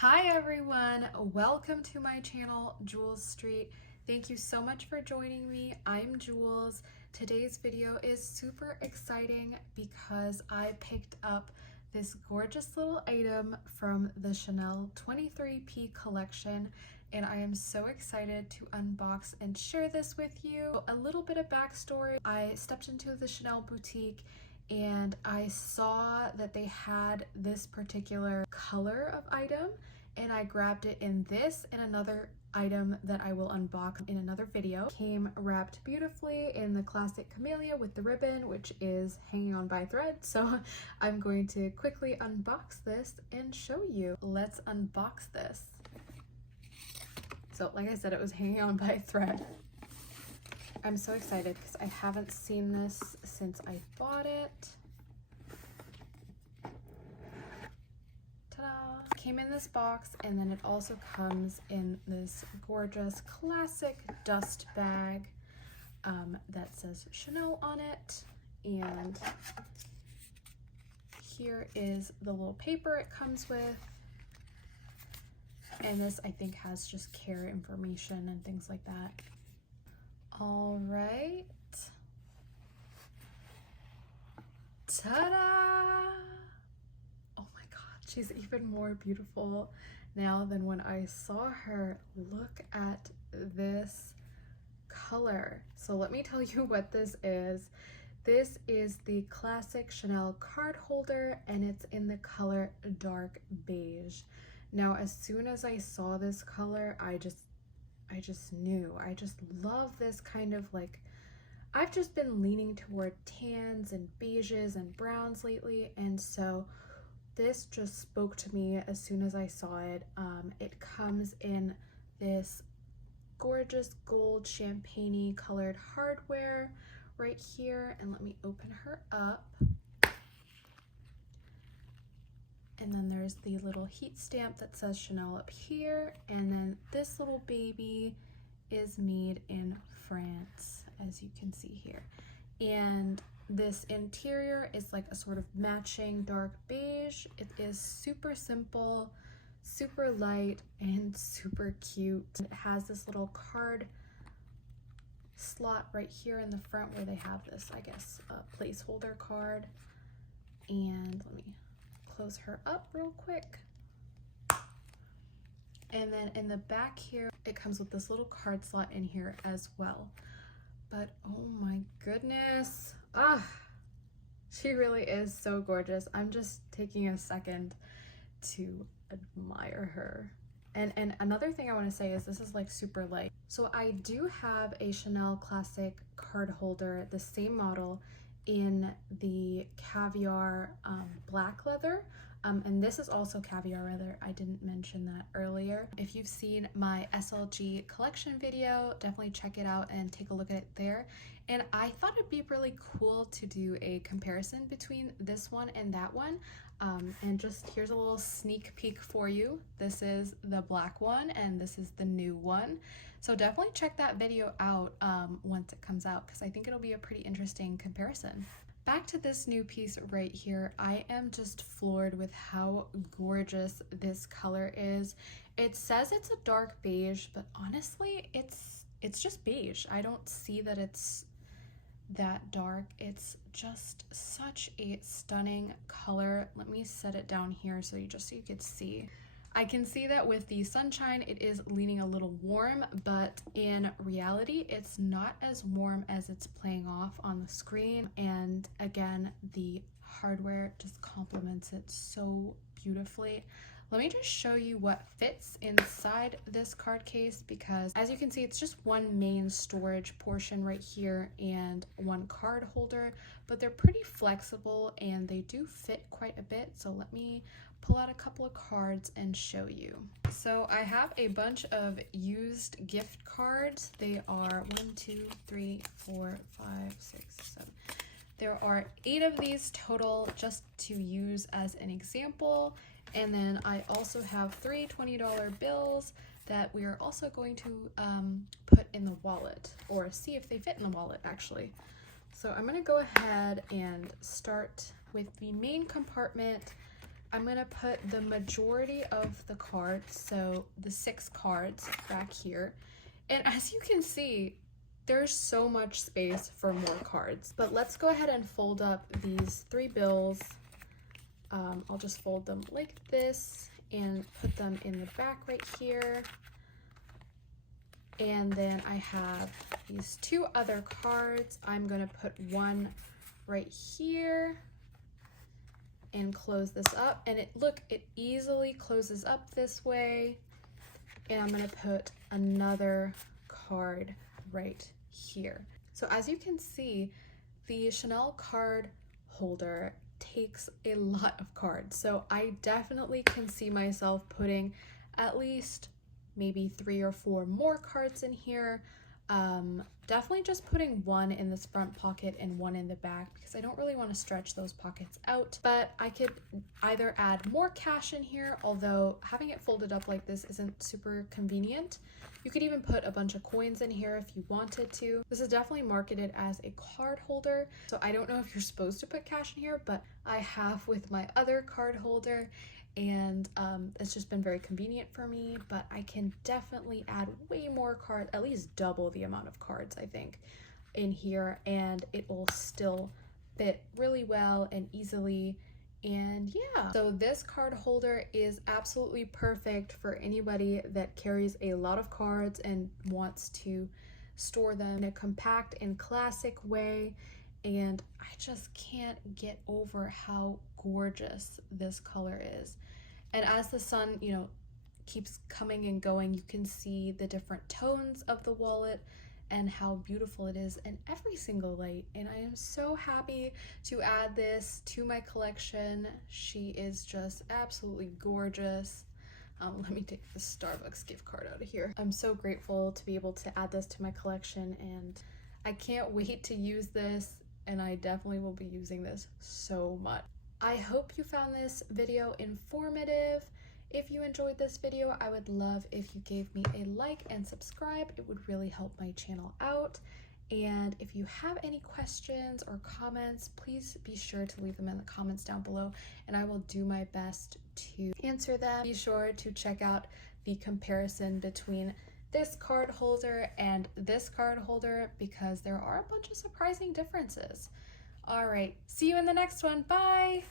Hi everyone, welcome to my channel, Jules Street. Thank you so much for joining me. I'm Jules. Today's video is super exciting because I picked up this gorgeous little item from the Chanel 23P collection, and I am so excited to unbox and share this with you. A little bit of backstory: I stepped into the Chanel boutique and I saw that they had this particular color of item, and I grabbed it in this and another item that I will unbox in another video. Came wrapped beautifully in the classic camellia with the ribbon, which is hanging on by thread. So I'm going to quickly unbox this and show you. Let's unbox this. So like I said, it was hanging on by thread. I'm so excited because I haven't seen this since I bought it. Ta-da! Came in this box, and then it also comes in this gorgeous classic dust bag that says Chanel on it. And here is the little paper it comes with. And this, I think, has just care information and things like that. All right. Ta-da! Oh my God, she's even more beautiful now than when I saw her. Look at this color. So let me tell you what this is. This is the classic Chanel card holder, and it's in the color dark beige. Now, as soon as I saw this color, I just knew. I just love this kind of, like, I've just been leaning toward tans and beiges and browns lately, and so this just spoke to me as soon as I saw it. It comes in this gorgeous gold champagne-y colored hardware right here, and let me open her up. And then there's the little heat stamp that says Chanel up here. And then this little baby is made in France, as you can see here. And this interior is like a sort of matching dark beige. It is super simple, super light, and super cute. It has this little card slot right here in the front where they have this, I guess, placeholder card. And let me close her up real quick. And then in the back here, it comes with this little card slot in here as well. But oh my goodness, she really is so gorgeous. I'm just taking a second to admire her. And another thing I want to say is this is like super light. So I do have a Chanel classic card holder, the same model, in the Caviar black leather, and this is also Caviar leather. I didn't mention that earlier. If you've seen my SLG collection video, definitely check it out and take a look at it there. And I thought it'd be really cool to do a comparison between this one and that one. And just here's a little sneak peek for you. This is the black one and this is the new one. So definitely check that video out once it comes out, because I think it'll be a pretty interesting comparison. Back to this new piece right here. I am just floored with how gorgeous this color is. It says it's a dark beige, but honestly, it's just beige. I don't see that it's that dark. It's just such a stunning color. Let me set it down here so you could see. I can see that with the sunshine it is leaning a little warm, but in reality it's not as warm as it's playing off on the screen. And again, the hardware just complements it so beautifully. Let me just show you what fits inside this card case, because as you can see, it's just one main storage portion right here and one card holder, but they're pretty flexible and they do fit quite a bit. So let me pull out a couple of cards and show you. So I have a bunch of used gift cards. They are 1, 2, 3, 4, 5, 6, 7. There are 8 of these total, just to use as an example. And then I also have 3 $20 bills that we are also going to put in the wallet, or see if they fit in the wallet actually. So I'm going to go ahead and start with the main compartment. I'm gonna put the majority of the cards, so the 6 cards back here. And as you can see, there's so much space for more cards. But let's go ahead and fold up these 3 bills. I'll just fold them like this and put them in the back right here. And then I have these 2 other cards. I'm gonna put one right here and close this up. And it easily closes up this way. And I'm gonna put another card right here. So as you can see, the Chanel card holder takes a lot of cards. So I definitely can see myself putting at least maybe 3 or 4 more cards in here. Definitely just putting one in this front pocket and one in the back because I don't really want to stretch those pockets out. But I could either add more cash in here, although having it folded up like this isn't super convenient. You could even put a bunch of coins in here if you wanted to. This is definitely marketed as a card holder, so I don't know if you're supposed to put cash in here, but I have with my other card holder, and it's just been very convenient for me. But I can definitely add way more cards, at least double the amount of cards I think in here, and it will still fit really well and easily. And yeah, so this card holder is absolutely perfect for anybody that carries a lot of cards and wants to store them in a compact and classic way. And I just can't get over how gorgeous this color is. And as the sun, keeps coming and going, you can see the different tones of the wallet and how beautiful it is in every single light. And I am so happy to add this to my collection. She is just absolutely gorgeous. Let me take the Starbucks gift card out of here. I'm so grateful to be able to add this to my collection, and I can't wait to use this, and I definitely will be using this so much. I hope you found this video informative. If you enjoyed this video, I would love if you gave me a like and subscribe. It would really help my channel out. And if you have any questions or comments, please be sure to leave them in the comments down below, and I will do my best to answer them. Be sure to check out the comparison between this card holder and this card holder because there are a bunch of surprising differences. All right, see you in the next one. Bye!